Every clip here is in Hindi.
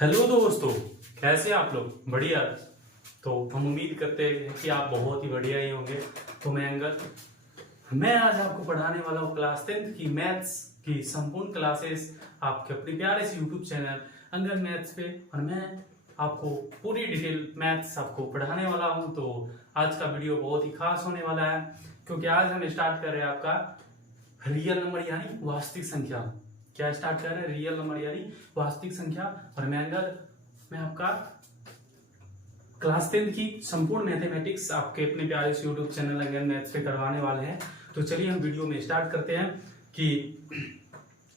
हेलो दोस्तों, कैसे आप लोग? बढ़िया। तो हम उम्मीद करते हैं कि आप बहुत ही बढ़िया ही होंगे। तो मैं आज आपको पढ़ाने वाला हूँ क्लास 10th की मैथ्स की संपूर्ण क्लासेस आपके अपने प्यारे से यूट्यूब चैनल अंगद मैथ्स पे। और मैं आपको पूरी डिटेल मैथ्स आपको पढ़ाने वाला हूँ। तो आज का वीडियो बहुत ही खास होने वाला है, क्योंकि आज हम स्टार्ट कर रहे हैं आपका रियल नंबर यानी वास्तविक संख्या। क्या स्टार्ट कर रहे हैं? रियल नंबर यानी वास्तविक संख्या। और मैं आपका क्लास 10th की संपूर्ण मैथमेटिक्स आपके अपने प्यारे से यूट्यूब चैनल अंगन मैथ्स पे करवाने वाले हैं। तो चलिए हम वीडियो में स्टार्ट करते हैं कि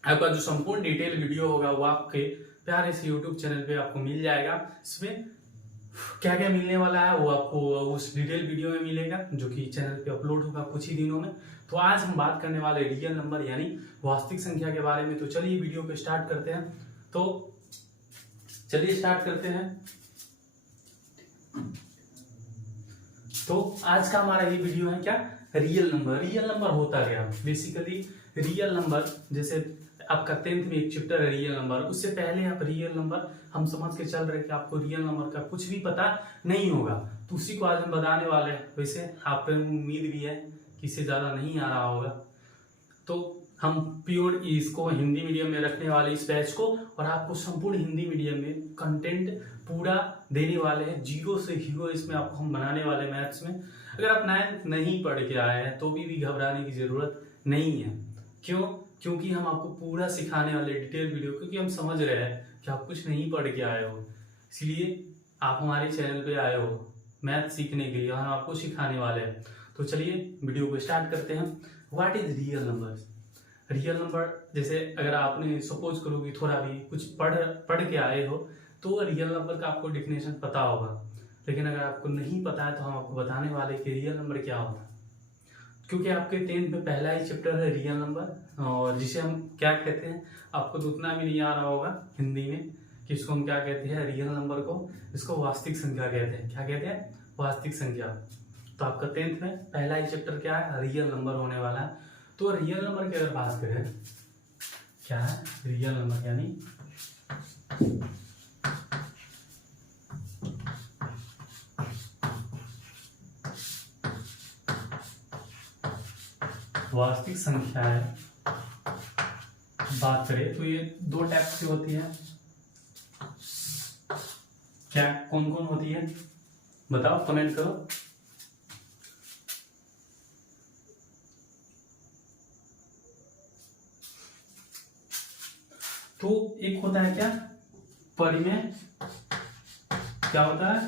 आपका जो संपूर्ण डिटेल वीडियो होगा वो आपके प्यारे से यूट्यूब चैनल पे आपको मिल जाएगा। इसमें क्या क्या मिलने वाला है वो आपको उस डिटेल वीडियो में मिलेगा, जो कि चैनल पे अपलोड होगा कुछ ही दिनों में। तो आज हम बात करने वाले रियल नंबर यानी वास्तविक संख्या के बारे में। तो चलिए वीडियो को स्टार्ट करते हैं। तो चलिए स्टार्ट करते हैं। तो आज का हमारा ये वीडियो है क्या? Real number. रियल नंबर होता क्या? बेसिकली रियल नंबर, जैसे आपका 10th में एक चैप्टर है रियल नंबर, उससे पहले आप रियल नंबर हम समझ के चल रहे हैं कि आपको रियल नंबर का कुछ भी पता नहीं होगा। तो उसी को आज हम बताने वाले हैं। वैसे आप पे उम्मीद भी है कि इससे ज्यादा नहीं आ रहा होगा। तो हम प्योर इसको हिंदी मीडियम में रखने वाले इस बैच को, और आपको संपूर्ण हिंदी मीडियम में कंटेंट पूरा देने वाले हैं, जीरो से हीरो इसमें आपको हम बनाने वाले मैथ्स में। अगर आप 9th नहीं पढ़ के आए हैं तो भी घबराने की जरूरत नहीं है। क्यों? क्योंकि हम आपको पूरा सिखाने वाले डिटेल वीडियो, क्योंकि हम समझ रहे हैं कि आप कुछ नहीं पढ़ के आए हो, इसलिए आप हमारे चैनल पे आए हो मैथ सीखने के लिए, और हम आपको सिखाने वाले हैं। तो चलिए वीडियो को स्टार्ट करते हैं। What is real number? Real number, जैसे अगर आपने सपोज करो कि थोड़ा भी कुछ पढ़ के आए हो तो रियल नंबर का आपको डेफिनेशन पता होगा। लेकिन अगर आपको नहीं पता है तो हम आपको बताने वाले कि रियल नंबर क्या होता है। क्योंकि आपके 10th में पहला ही चैप्टर है रियल नंबर, और जिसे हम क्या कहते हैं, आपको तो उतना भी नहीं आ रहा होगा हिंदी में कि इसको हम क्या कहते हैं। रियल नंबर को इसको वास्तविक संख्या कहते हैं। क्या कहते हैं? वास्तविक संख्या। तो आपका 10th में पहला ही चैप्टर क्या है? रियल नंबर होने वाला है। तो रियल नंबर की अगर बात करें, क्या है रियल नंबर यानी वास्तविक संख्या है, बात करें तो ये दो टाइप से होती है। क्या कौन कौन होती है बताओ, कमेंट करो। तो एक होता है क्या? परिमेय। क्या होता है?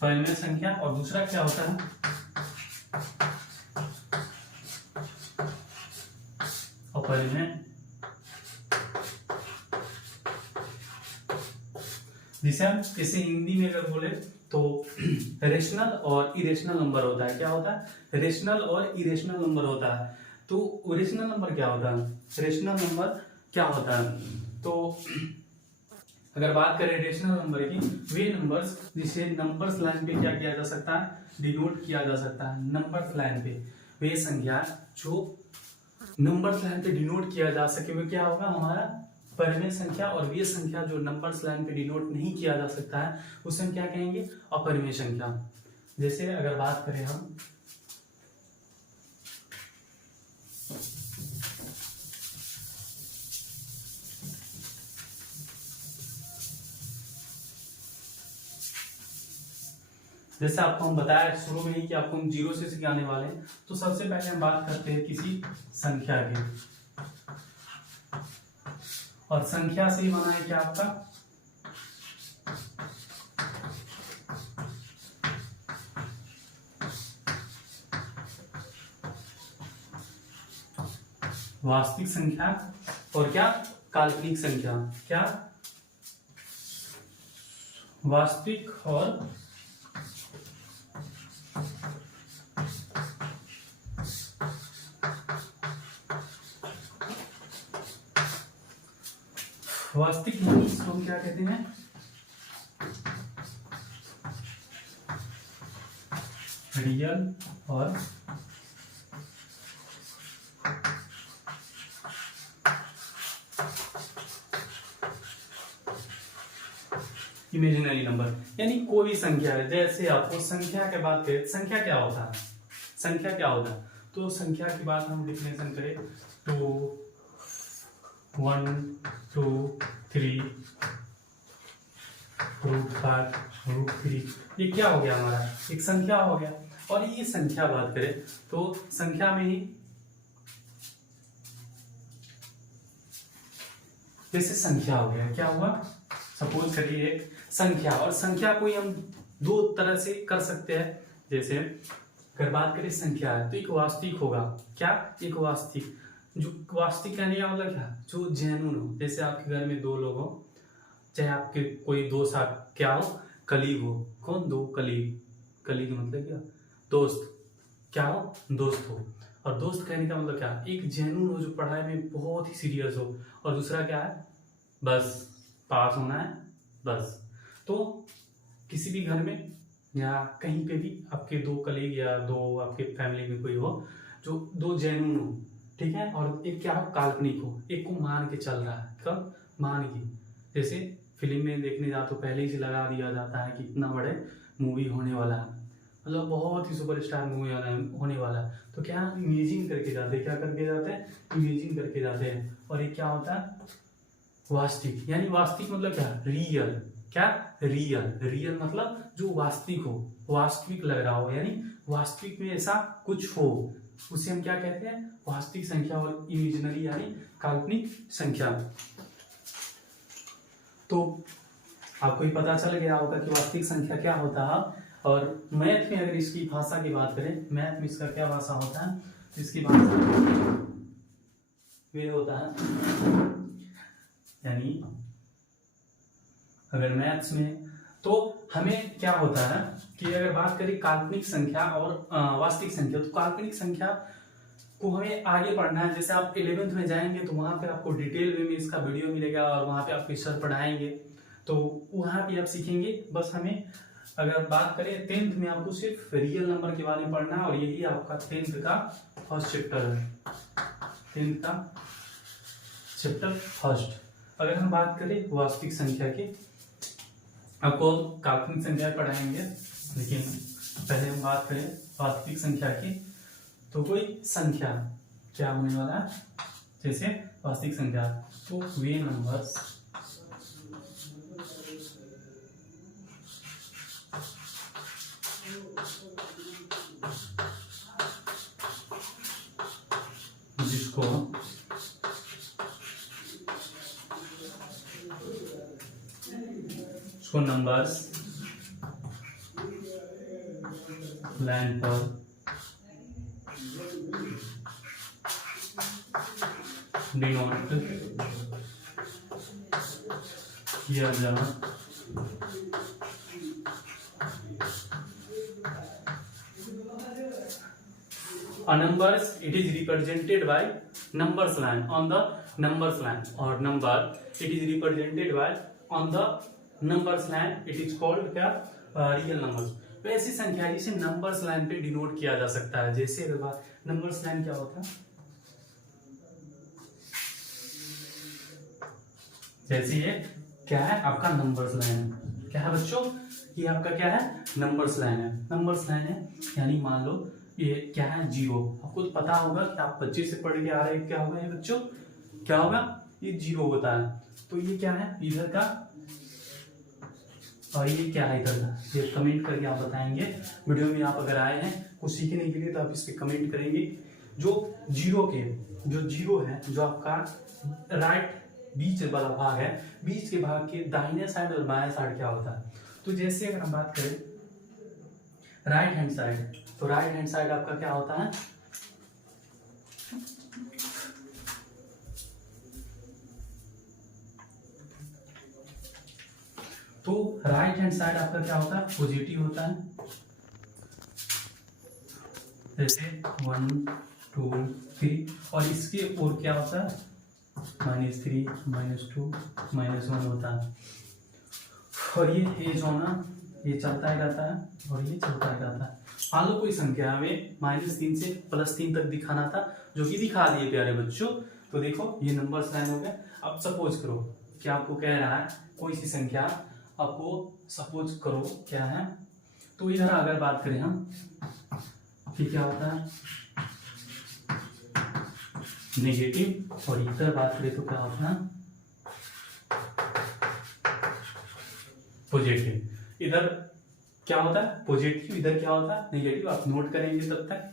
परिमेय संख्या। और दूसरा क्या होता है? अपरिमेय, जिसे हम इसे हिंदी में अगर बोले तो रेशनल और इरेशनल नंबर होता है। क्या होता है? रेशनल और इरेशनल नंबर होता है। तो रेशनल नंबर क्या होता है? रेशनल नंबर क्या होता है? तो अगर बात करें रेशनल नंबर की, वे नंबर्स जिसे नंबर्स लाइन पे क्या किया जा सकता है? डिनोट किया जा सकता है। नंबर्स लाइन पे वे संख्या जो नंबर्स लाइन पे डिनोट किया जा सके वो क्या होगा? हमारा परिमेय संख्या। और वे संख्या जो नंबर्स लाइन पे डिनोट नहीं किया जा सकता है उसे हम क्या कहेंगे? अपरिमेय संख्या। जैसे अगर बात करें हम, जैसे आपको हम बताया शुरू में ही कि आपको हम जीरो से सिखाने वाले हैं। तो सबसे पहले हम बात करते हैं किसी संख्या की, और संख्या से ही बना है क्या आपका? वास्तविक संख्या और क्या? काल्पनिक संख्या। क्या? वास्तविक और वास्तविक यानी इसको हम क्या कहते हैं? रियल और इमेजिनरी नंबर, यानी कोई भी संख्या है। जैसे आपको संख्या के बात करें, संख्या क्या होता है, संख्या क्या होता है, तो संख्या की बात हम डिफिनेशन करें तो 1 2 3 √5 √3, ये क्या हो गया हमारा, एक संख्या हो गया। और ये संख्या बात करें तो संख्या में ही जैसे संख्या हो गया, क्या हुआ, सपोज करिए एक संख्या, और संख्या को ही हम दो तरह से कर सकते हैं। जैसे अगर बात करें संख्या है तो एक वास्तविक होगा, क्या, एक वास्तविक, जो वास्तविक कहने का मतलब क्या, जो जेन्युइन हो। जैसे आपके घर में दो लोग हो, चाहे आपके कोई दोस्त क्या हो, कलीग हो, कौन, दो कलीग, कलीग मतलब क्या, दोस्त, क्या हो, दोस्त हो। और दोस्त कहने का मतलब क्या, एक जेन्युइन हो जो पढ़ाई में बहुत ही सीरियस हो, और दूसरा क्या है, बस पास होना है बस। तो किसी भी घर में या कहीं पे भी आपके दो कलीग या दो आपके फैमिली में कोई हो जो दो जेन्युइन हो, ठीक है, और एक क्या हो, काल्पनिक हो, एक को मान के चल रहा है, कब, मान के। जैसे फिल्म में देखने जाओ तो पहले ही से लगा दिया जाता है कि इतना बड़े मूवी होने वाला है, मतलब बहुत ही सुपरस्टार मूवी होने वाला है, तो क्या इमेजिन करके जाते हैं, क्या करके जाते हैं, इमेजिन करके जाते हैं। और ये क्या होता है, वास्तविक, यानी वास्तविक मतलब क्या, रियल, क्या, रियल, रियल मतलब जो वास्तविक हो, वास्तविक लग रहा हो, यानी वास्तविक में ऐसा कुछ हो, उसे हम क्या कहते हैं, वास्तविक संख्या। और इमेजिनरी यानी काल्पनिक संख्या। तो आपको ही पता चल गया होगा कि वास्तविक संख्या क्या होता है। और मैथ में अगर इसकी भाषा की बात करें, मैथ में इसका क्या भाषा होता है, तो इसकी भाषा वे होता है, यानी अगर मैथ्स में तो हमें क्या होता है कि अगर बात करें काल्पनिक संख्या और वास्तविक संख्या, तो काल्पनिक संख्या को हमें आगे पढ़ना है। जैसे आप 11th में जाएंगे तो वहां पे आपको डिटेल में इसका वीडियो मिलेगा, और वहां पे आपके सर पढ़ाएंगे, तो वहां पे आप सीखेंगे। बस हमें अगर बात करें 10th में, आपको सिर्फ रियल नंबर के बारे में पढ़ना है, और यही आपका 10th का फर्स्ट चैप्टर है, 10th का चैप्टर फर्स्ट। अगर हम बात करें वास्तविक संख्या की, आपको काल्पनिक संख्या पढ़ाएंगे, लेकिन पहले हम बात करें वास्तविक संख्या की, तो कोई संख्या क्या होने वाला है, जैसे वास्तविक संख्या, तो वे नंबर्स जिसको नंबर्स लाइन पर डिनोट किया जा a numbers, it is represented by numbers line on the numbers line, or number it is represented by on the numbers line, it is called क्या, रियल नंबर्स। तो ऐसी संख्या जिसे नंबर्स लाइन पे डिनोट किया जा सकता है। जैसे अगर बात, नंबर्स लाइन क्या होता है, जैसे ये क्या है, आपका नंबर्स लाइन है, क्या है बच्चों, ये आपका क्या है, नंबर्स लाइन है, नंबर्स लाइन है, यानी मान लो ये क्या है, जीरो। आपको तो पता होगा कि आप बच्चे से पढ़ के आ रहे हैं, क्या होगा ये बच्चों, क्या होगा, ये जीरो होता है। तो ये क्या है इधर का, और ये क्या है इधर का, ये कमेंट करके आप बताएंगे। वीडियो में आप अगर आए हैं कुछ सीखने के लिए तो आप इस पे कमेंट करेंगे। जो जीरो के, जो जीरो है, जो आपका राइट बीच वाला भाग है, बीच के भाग के दाहिने साइड और बाएं साइड क्या होता है। तो जैसे अगर हम बात करें राइट हैंड साइड, तो राइट हैंड साइड आपका क्या होता है, तो राइट हैंड साइड आपका क्या होता है, पॉजिटिव होता है। जैसे 1 2 3, और इसके और क्या होता है, -3 -2 -1 होता है। और ये जो ना, ये चलता ही रहता है और ये चलता ही रहता है। मान लो कोई संख्या हमें -3 से +3 तक दिखाना था, जो कि दिखा दिए प्यारे बच्चों। तो देखो ये नंबर्स लाइन हो गया। अब सपोज करो कि आपको कह रहा है कोई सी संख्या आपको सपोज करो क्या है, तो इधर अगर बात करें हम कि क्या होता है नेगेटिव, और इधर बात करें तो क्या होता है पॉजिटिव। इधर क्या होता है पॉजिटिव, इधर क्या होता है नेगेटिव। आप नोट करेंगे तब तक।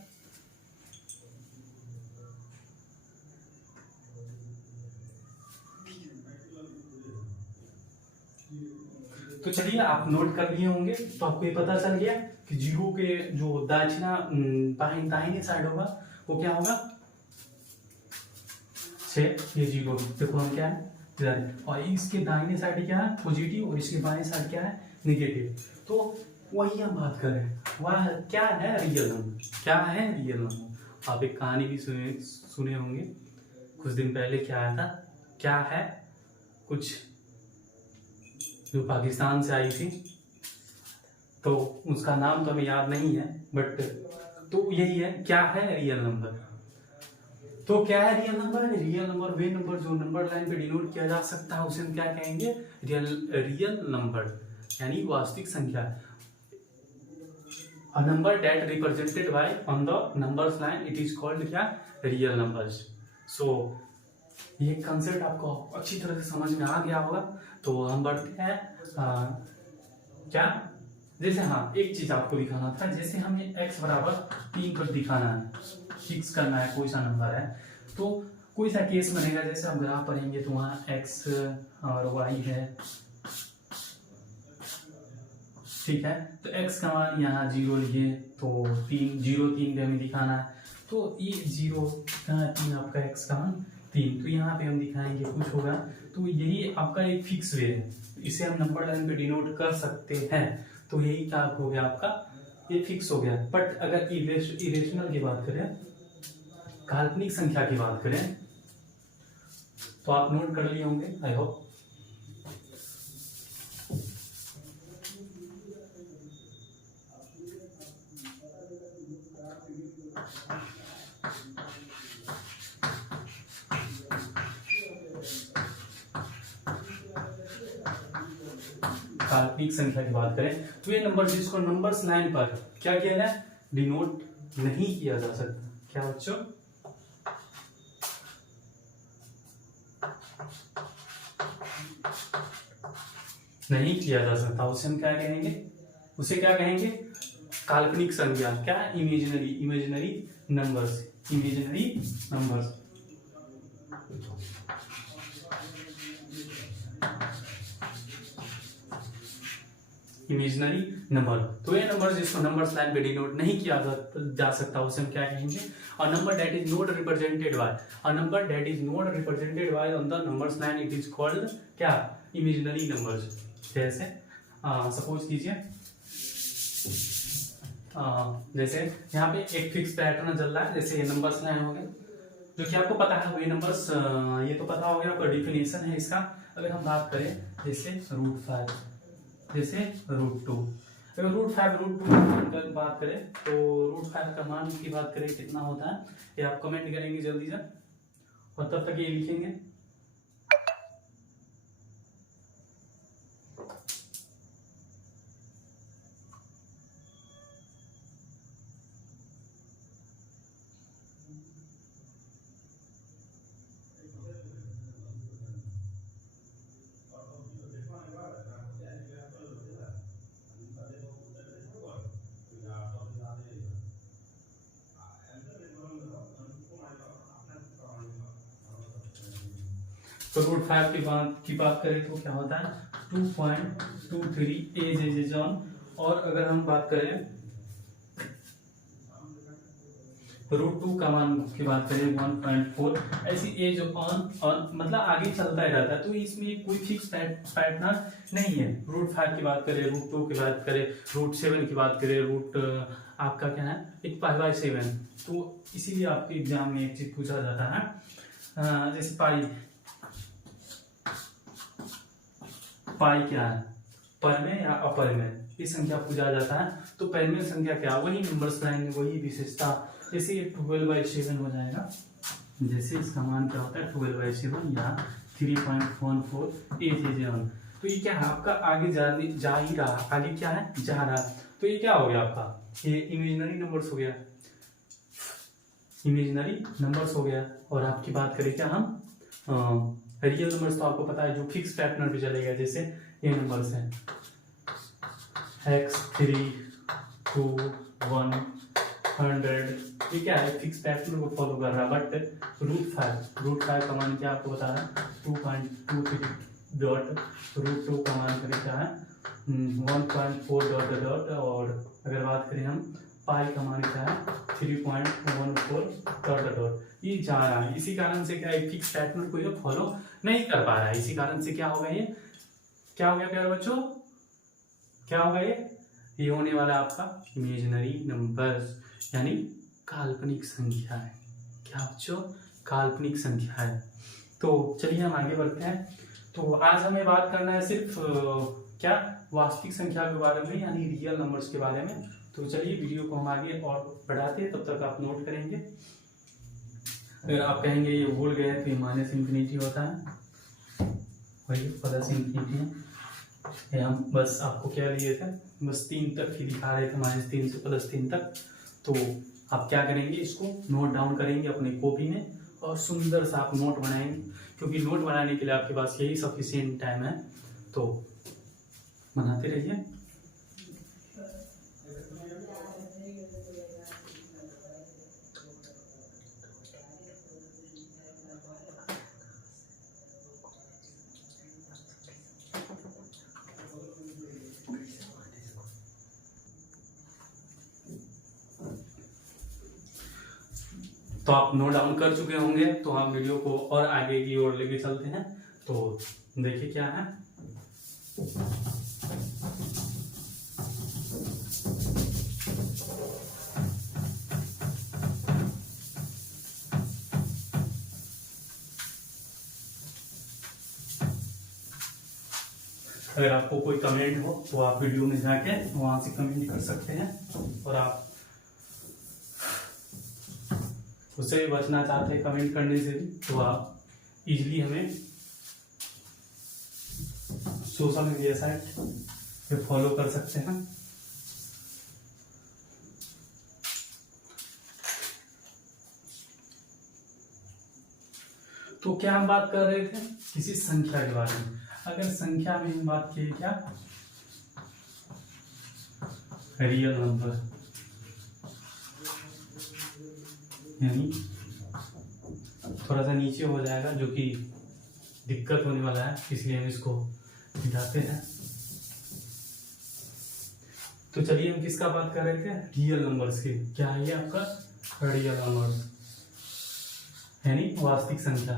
तो चलिए आप नोट कर लिए होंगे, तो आपको ये पता चल गया कि जीरो के जो दाहिने साइड होगा वो क्या होगा से ये जीरो। देखो हम क्या है इधर, और इसके दाहिने साइड क्या है पॉजिटिव, और इसके बाएं साइड क्या है नेगेटिव। तो वही हम बात कर रहे हैं, वह क्या है रियल नंबर। क्या है रियल नंबर? आप एक कहानी भी सुने होंगे कुछ दिन पहले, क्या आया था, क्या है कुछ जो पाकिस्तान से आई थी, तो उसका नाम तो हमें याद नहीं है, बट तो यही है क्या है रियल नंबर। तो क्या है रियल नंबर? रियल नंबर वे नंबर जो नंबर लाइन पे डिनोट किया जा सकता है उसे हम क्या कहेंगे रियल नंबर, यानी वास्तविक संख्या। A number that represented by on the numbers line it is called क्या रियल नंबर्स। सो ये कंसेप्ट आपको अच्छी तरह से समझ में आ गया होगा। तो हम बढ़ते हैं क्या, जैसे हाँ एक चीज आपको दिखाना था, जैसे हमें x बराबर 3 पर दिखाना है, फिक्स करना है कोई सा नंबर है, तो कोई सा केस बनेगा। जैसे हम ग्राफ पढ़ेंगे तो वहाँ x और y है, ठीक है। तो x का मान यहाँ 0 लिए, तो 3 पे हमें दिखाना है, तो ये 0 कहाँ 3 आपका x का मान 3, तो यहाँ पे हम दिखाएंगे कुछ होगा। तो यही आपका एक फिक्स वे है, इसे हम नंबर लाइन पे डिनोट कर सकते हैं। तो यही क्या हो गया आपका, ये फिक्स हो गया। बट अगर इरेशनल की बात करें, काल्पनिक संख्या की बात करें, तो आप नोट कर लिए होंगे आई होप। काल्पनिक संख्या की बात करें तो ये नंबर जिसको नंबर्स लाइन पर क्या किया जाए डिनोट नहीं किया जा सकता, क्या बच्चों नहीं किया जा सकता, उसे हम क्या कहेंगे, उसे क्या कहेंगे काल्पनिक संख्या, क्या imaginary numbers, imaginary numbers. Imaginary number, तो ये नंबर जिसको नंबर्स लाइन पे डिनोट नहीं किया जा सकता उसे हम क्या कहेंगे, और number that is not represented by, और number that is not represented by on the numbers line it is called क्या इमेजिनरी नंबर्स। जैसे सपोज कीजिए जैसे यहाँ पे एक फिक्स पैटर्न चल रहा है, जैसे ये नंबर्स लाइन हो गए जो कि आपको पता है, ये नंबर्स ये तो पता हो गया, आपका डिफिनेशन है इसका। अगर हम बात करें जैसे √5, जैसे √2, अगर √5 की बात करें तो √5 का मान की बात करें कितना होता है, ये आप कमेंट करेंगे जल्दी से, और तब तक ये लिखेंगे। तो √5 की बात करें तो क्या होता है 2.23 एज ऑन, और अगर हम बात करें √2 का मान की बात करें 1.4, ऐसी एज ऑन मतलब आगे चलता ही रहता है, तो इसमें कोई फिक्स पैटर्न नहीं है। √5 की बात करें, √2 की बात करें, √7 की बात करें, आपका क्या है 1/7, तो इसीलिए आपके एग्जाम में एक चीज पूछा जाता है जैसे पाई क्या है, पर में या अपर में, ये संख्या पूछा जाता है। तो पैरमेल संख्या क्या, वही नंबर्स लाइन, वही विशेषता। जैसे ये 12/7 हो जाएगा, जैसे इसका मान क्या होता है 12/7 या 3.14 एज ऑन, तो ये क्या है आपका आगे जा ही रहा, आगे क्या है जा रहा। तो ये क्या हो गया आपका, ये इमेजिनरी नंबर्स हो गया, इमेजिनरी नंबर्स हो गया। और आपकी बात करें क्या हम रियल नंबर्स, तो आपको पता है जो फिक्स पैटर्न पे चलेगा, जैसे ये नंबर्स हैं x 3 2 1 100, ये क्या है फिक्स पैटर्न को फॉलो कर रहा है। बट रूट फाइव का मान क्या आपको बता रहा है 2.23 डॉट, रूट 2 का मान करें क्या है 1.4 डॉट डॉट, और अगर बात करें हम पाई का मान क्या है 3.14 डॉट डॉट। ये जा रहा है, इसी कारण से क्या है फिक्स पैटर्न को ये फॉलो नहीं कर पा रहा है। इसी कारण से क्या होगा, ये क्या हो गया प्यारे बच्चों, क्या होगा ये होने वाला आपका इमेजिनरी नंबर्स, यानी काल्पनिक संख्या है। क्या बच्चों, काल्पनिक संख्या है। तो चलिए हम आगे बढ़ते हैं। तो आज हमें बात करना है सिर्फ क्या वास्तविक संख्या के बारे में, यानी रियल नंबर्स के बारे में। तो चलिए वीडियो को हम आगे और बढ़ाते हैं, तब तक आप नोट करेंगे। अगर आप कहेंगे ये भूल गए तो ये माइनस इंफिनिटी होता है, वही प्लस इंफिनिटी है। हम बस आपको क्या लिए थे, बस 3 तक ही दिखा रहे थे, -3 से +3 तक। तो आप क्या करेंगे, इसको नोट डाउन करेंगे अपने कॉपी में और सुंदर सा आप नोट बनाएंगे, क्योंकि नोट बनाने के लिए आपके पास यही सफिशिएंट टाइम है। तो बनाते रहिए। तो आप नोट डाउन कर चुके होंगे, तो हम वीडियो को और आगे की ओर लेके चलते हैं। तो देखिए क्या है, अगर आपको कोई कमेंट हो तो आप वीडियो में जाके वहां से कमेंट कर सकते हैं, और आप उससे भी बचना चाहते हैं कमेंट करने से भी, तो आप इजीली हमें सोशल मीडिया साइट पे फॉलो कर सकते हैं। तो क्या हम बात कर रहे थे, किसी संख्या के बारे में। अगर संख्या में हम बात किए क्या, रियल नंबर, यानी थोड़ा सा नीचे हो जाएगा, जो कि दिक्कत होने वाला है, इसलिए हम इसको मिटाते हैं। तो चलिए हम किसका बात कर रहे थे, रियल नंबर्स की। क्या है ये आपका रियल नंबर्स, यानी वास्तविक संख्या।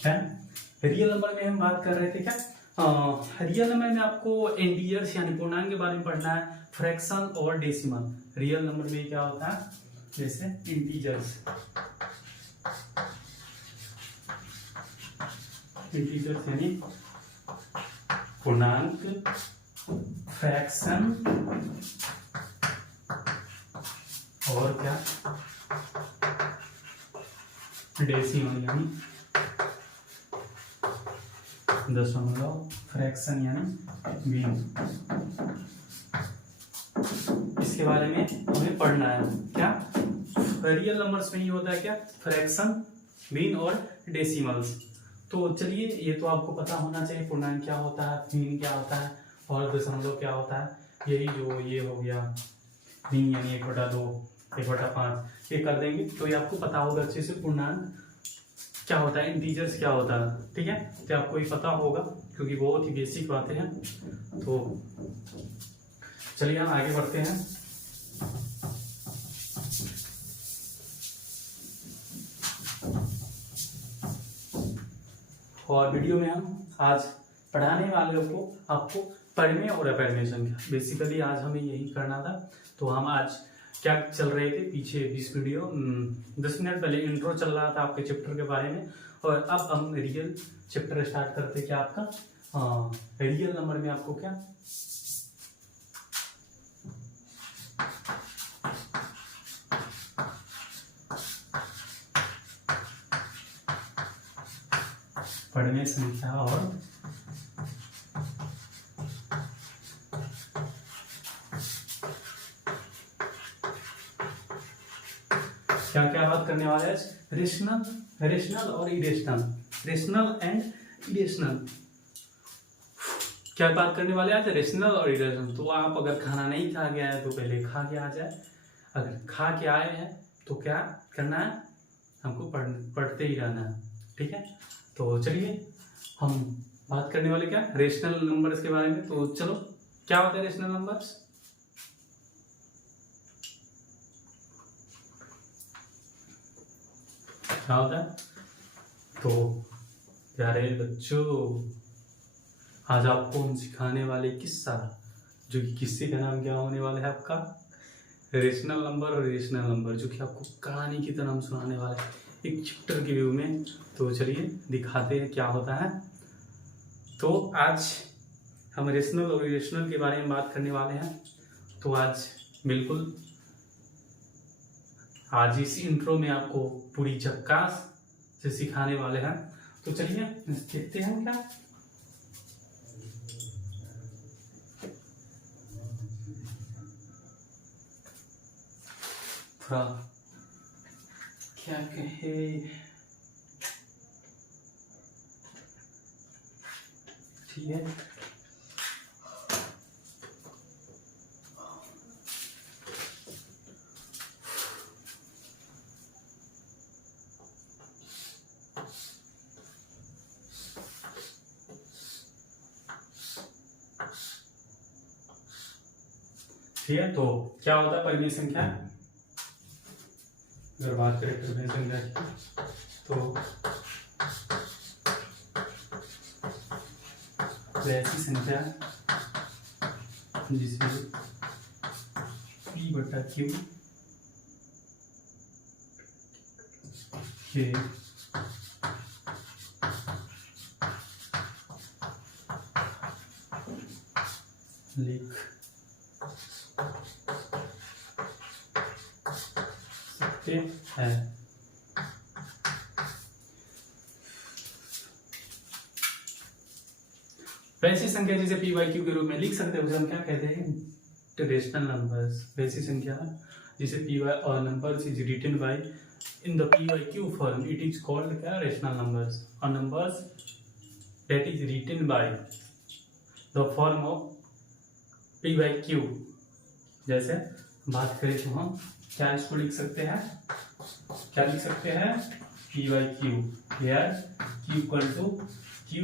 क्या रियल नंबर में हम बात कर रहे थे, क्या रियल नंबर में आपको इंटीजर्स यानी पूर्णांक के बारे में पढ़ना है, फ्रैक्शन और डेसिमल। रियल नंबर में क्या होता है, जैसे इंटीजर्स, इंटीजर्स यानी पूर्णांक, फ्रैक्शन और क्या डेसिमल यानी दशमलव, फ्रैक्शन यानी बीन। इसके बारे में हमें पढ़ना है। क्या रियल नंबर्स में ही होता है क्या, फ्रैक्शन, बीन और डेसिमल्स। तो चलिए ये तो आपको पता होना चाहिए, पूर्णांक क्या होता है, बीन क्या होता है और दशमलव क्या होता है। यही जो ये हो गया बीन यानी 1/2, 1/5, ये कर देंगे तो ये आपको पता होगा अच्छे से पूर्णांक क्या होता है, इंटीजर्स क्या होता है। ठीक है, तो आपको ये पता होगा क्योंकि बहुत ही बेसिक बातें हैं। तो चलिए हम आगे बढ़ते हैं। और वीडियो में हम आज पढ़ाने वाले को आपको परिमेय और अपरिमेय संख्या, बेसिकली आज हमें यही करना था। तो हम आज क्या चल रहे थे, पीछे 20 वीडियो 10 मिनट पहले इंट्रो चल रहा था आपके चैप्टर के बारे में, और अब हम रियल चैप्टर स्टार्ट करते क्या आपका रियल नंबर में आपको क्या पढ़ने संख्या और क्या क्या बात करने वाले हैं? रेशनल, रेशनल और इरेशनल, रेशनल एंड इरेशनल। क्या बात करने वाले आज? रेशनल और इरेशनल। तो आप अगर खाना नहीं खा गया है तो पहले खा के आ जाए, अगर खा के आए हैं तो क्या करना है? हमको पढ़ते ही रहना है, ठीक है। तो चलिए हम बात करने वाले क्या? रेशनल नंबर्स के बारे में। तो चलो, क्या होता है रेशनल नंबर्स? क्या होता है? तो प्यारे बच्चों, आज आपको हम सिखाने वाले किस्सा, जो कि किस्से का नाम क्या होने वाला है आपका? रेशनल नंबर और इरेशनल नंबर, जो कि आपको कहानी की तरह हम सुनाने वाले हैं एक चैप्टर के व्यू में। तो चलिए दिखाते हैं क्या होता है। तो आज हम रेशनल और इरेशनल के बारे में बात करने वाले हैं। तो आज बिल्कुल आज इस इंट्रो में आपको पूरी झक्कास से सिखाने वाले हैं। तो चलिए देखते हैं क्या। थोड़ा क्या कहे, ठीक है। ठीक है, तो क्या होता है परिमेय संख्या? अगर बात करें परिमेय संख्या की, तो ऐसी संख्या जिसमें P/Q के लिख सकते हैं। वैसी संख्या जिसे P/Q के रूप में लिख सकते हैं उसे हम क्या कहते हैं? Rational numbers. वैसी संख्या जिसे P और numbers is written by in the P/Q form, it is called क्या? Rational numbers. और numbers that is written by the form of P/Q, जैसे बात करें तो हम क्या इसको लिख सकते हैं? क्या लिख सकते हैं? P/Q, here Q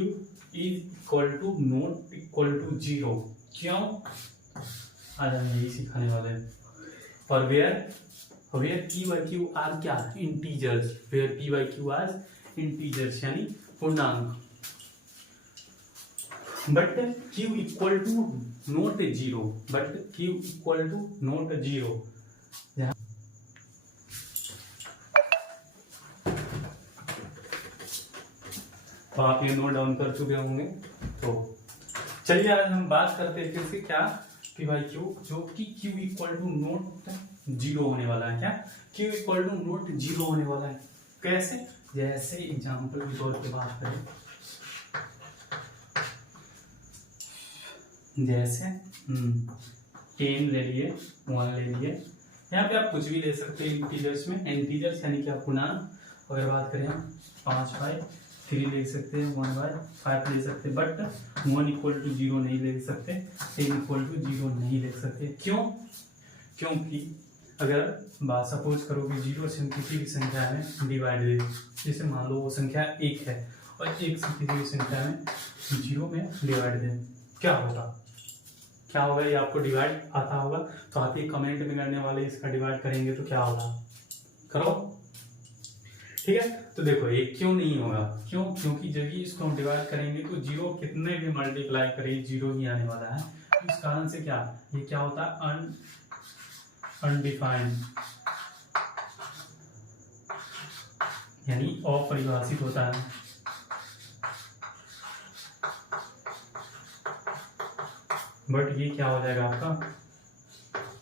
is equal to not equal to 0। क्यों? आज हम यही सिखाने वाले हैं। और where P/Q आर क्या? Integers. where P/Q are integers यानी पूर्णांक। But Q equal to not 0, but Q equal to not 0। तो आप ये नोट डाउन कर चुके होंगे। तो चलिए आज हम बात करते हैं फिर से क्या? P/Q, जो कि Q इक्वल टू नॉट 0 होने वाला है। क्या? Q इक्वल टू नॉट 0 होने वाला है। कैसे? जैसे एग्जाम्पल के तौर पे बात करें, जैसे 10 ले लिए, 1 ले लिए, यहाँ पे आप कुछ भी ले सकते हैं इंटीजर्स में। इंटीजर्स यानी कि आप पूर्णांक। अगर बात करें 5/3 ले सकते हैं, 1/5 ले सकते हैं, बट 1 इक्वल टू 0 नहीं ले सकते, 10 इक्वल टू 0 नहीं ले सकते। क्यों? क्योंकि अगर बात सपोज करो कि 0 से किसी भी संख्या में डिवाइड दे, जैसे मान लो वो संख्या 1 है और 1 से किसी भी संख्या में 0 में डिवाइड दे, क्या होगा? क्या होगा? ये आपको डिवाइड आता होगा तो आप ये कमेंट में करने वाले इसका डिवाइड करेंगे तो क्या होगा? करो, ठीक है। तो देखो ये क्यों नहीं होगा? क्यों? क्योंकि जब भी इसको हम डिवाइड करेंगे तो 0 कितने भी मल्टीप्लाई करें 0 ही आने वाला है। इस कारण से क्या ये क्या होता है? अनडिफाइंड यानी अपरिभाषित होता है। बट ये क्या हो जाएगा? आपका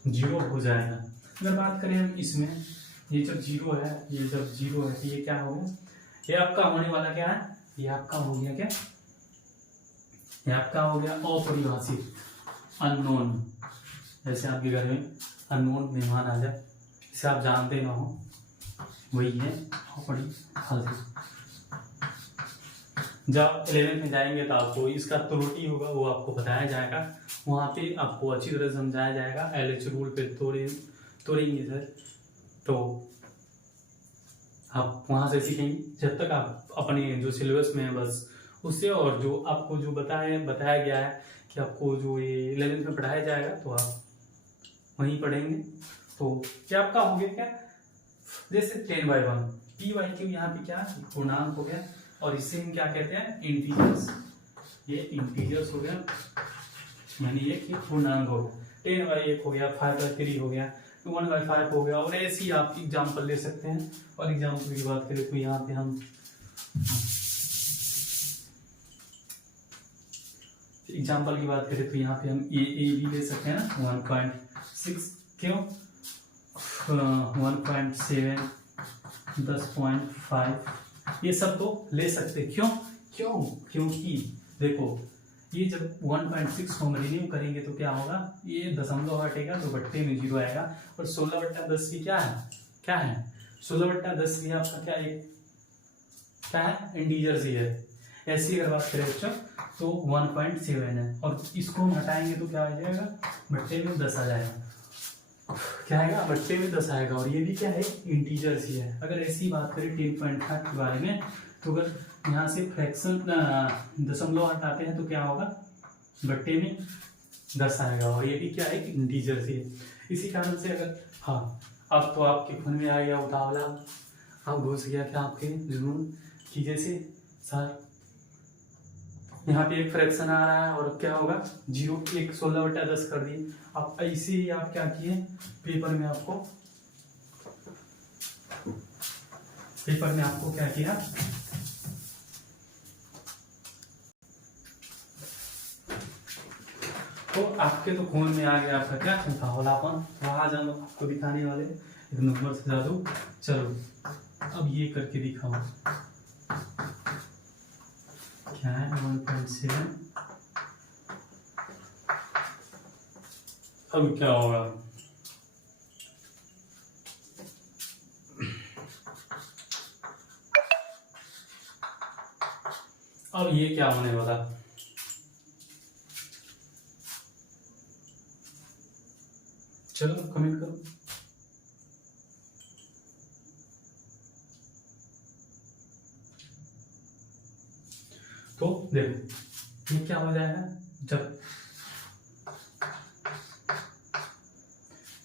0 हो जाएगा। अगर बात करें हम इसमें, ये जब 0 है, ये जब 0 है तो ये क्या होगा? ये आपका होने वाला क्या है? ये आपका हो गया क्या, ये आपका हो गया अपरिभाषित, अननोन। जैसे आपके घर में अननोन मेहमान आ जाए, जिसे आप जानते ना हो, वही है अपरिभाषित। जब 11th में जाएंगे तो आपको इसका त्रुटि होगा वो आपको बताया जाएगा, वहाँ पे आपको अच्छी तरह समझाया जाएगा। LH रूल पे तोड़ेंगे सर, तो आप वहाँ से सीखेंगे। जब तक आप अपने जो सिलेबस में है बस उससे, और जो आपको जो बताया गया है कि आपको जो ये 11th में पढ़ाया जाएगा तो आप वहीं पढ़ेंगे। तो क्या आपका हो गया क्या, जैसे 10/1 p/q, यहाँ पे क्या पूर्णांक हो गया, और इसे हम क्या कहते हैं, इंटीजर्स। ये इंटीजर्स हो गया, यानी ये पूर्णांक हो गया। 10/1 हो गया, 5/3 हो गया, 1/5 हो गया। और ऐसे ही आप एग्जाम्पल ले सकते हैं। और एग्जाम्पल की बात करें तो यहाँ पे हम एग्जाम्पल की बात करें तो यहाँ पे हम ए भी ले सकते हैं ना, 1.6 क्यों 1.7, 10.5, ये सब तो ले सकते। क्योंकि देखो ये जब 1.6 को हम रिन्यू करेंगे तो क्या होगा, ये दशमलव हटेगा तो बट्टे में 0 आएगा। और 16/10 भी क्या है 16/10 भी आपका क्या है इंटीजर ही है। ऐसी अगर बात करें बच्चों तो 1.7 है, और इसको हम हटाएंगे तो क्या आ जाएगा, बट्टे में 10 आ जाएगा। क्या आएगा, बट्टे में 10 आएगा। और ये भी क्या है, इंटीजर्स ही है। अगर ऐसी बात करें 10.5 के बारे में, तो अगर यहाँ से फ्रैक्शन दशमलव हटाते हैं तो क्या होगा, बट्टे में 10 आएगा। और ये भी क्या है, इंटीजर्स ही है। इसी कारण से अगर अब तो आपके खून में आ गया उतावला, अब घुस गया क्या आपके जुनून कि जैसे सर यहाँ पे एक फ्रैक्शन आ रहा है और क्या होगा 0, 1 16/10 कर दिए। अब ऐसे ही आप क्या किए, पेपर में आपको क्या किया, तो आपके तो खून में आ गया आपका क्या उतावलापन। तो आज हम आपको दिखाने वाले एक नंबर से जादू। चलो अब ये करके दिखाओ, क्या है 1.7। अब क्या होगा, अब ये क्या होने वाला, चलो कमेंट करो। तो देखो ये क्या हो जाएगा, जब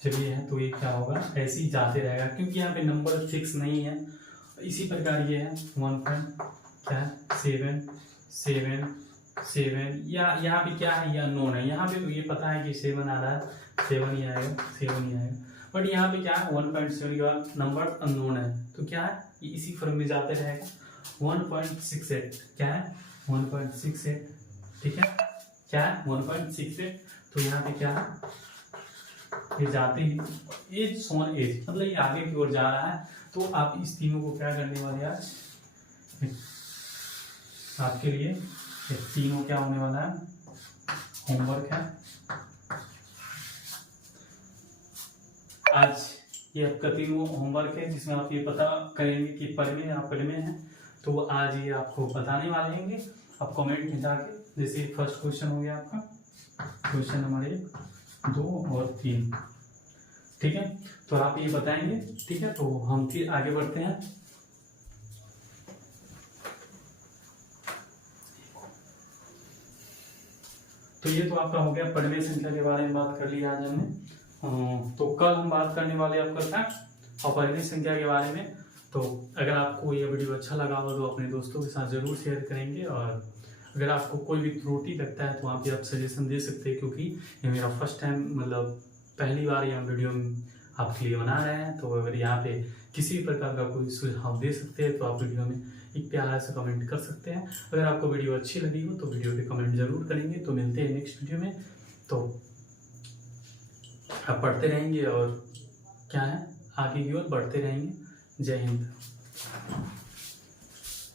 ये है तो ये क्या होगा, ऐसे ही जाते रहेगा क्योंकि यहाँ पे नंबर फिक्स नहीं है। इसी प्रकार ये है 1.7 या यहाँ पे क्या है, ये अननोन है। यहाँ पे तो ये पता है कि 7 आ रहा है, 7 ही आएगा। बट यहाँ पे क्या है 1.7 के बाद नंबर अननोन है, तो क्या है ये इसी फॉर्म में जाते रहेगा। 1.68 क्या है 1.68, ठीक है, क्या है 1.68। तो यहाँ पे क्या है, ये जाते ही एज सोन एज, मतलब ये आगे की ओर जा रहा है। तो आप इस तीनों को क्या करने वाले आज आपके लिए ये तीनों क्या होने वाला है, होमवर्क है आज। ये आपका तीनों होमवर्क है जिसमें आप ये पता करेंगे कि पढ़ में है। तो आज ये आपको बताने वाले हैं। आप कमेंट में जाके, जैसे फर्स्ट क्वेश्चन हो गया आपका क्वेश्चन नंबर 1, 2 और 3, ठीक है, तो आप ये बताएंगे, ठीक है। तो हम फिर आगे बढ़ते हैं। तो ये तो आपका हो गया पढ़वे संख्या के बारे में बात कर लिया आज हमने। तो कल हम बात करने वाले आपका था अपरिमेय संख्या के बारे में। तो अगर आपको ये वीडियो अच्छा लगा हो तो अपने दोस्तों के साथ जरूर शेयर करेंगे, और अगर आपको कोई भी त्रुटि लगता है तो वहाँ पे आप सजेशन दे सकते हैं, क्योंकि ये मेरा फर्स्ट टाइम, मतलब पहली बार यहाँ वीडियो आपके लिए बना रहे हैं। तो अगर यहाँ पे किसी प्रकार का कोई सुझाव दे सकते हैं तो आप वीडियो में एक प्यारा सा कमेंट कर सकते हैं। अगर आपको वीडियो अच्छी लगी हो तो वीडियो पे कमेंट जरूर करेंगे। तो मिलते हैं नेक्स्ट वीडियो में। तो आप पढ़ते रहेंगे और क्या है आगे की ओर बढ़ते रहेंगे। जय हिंद।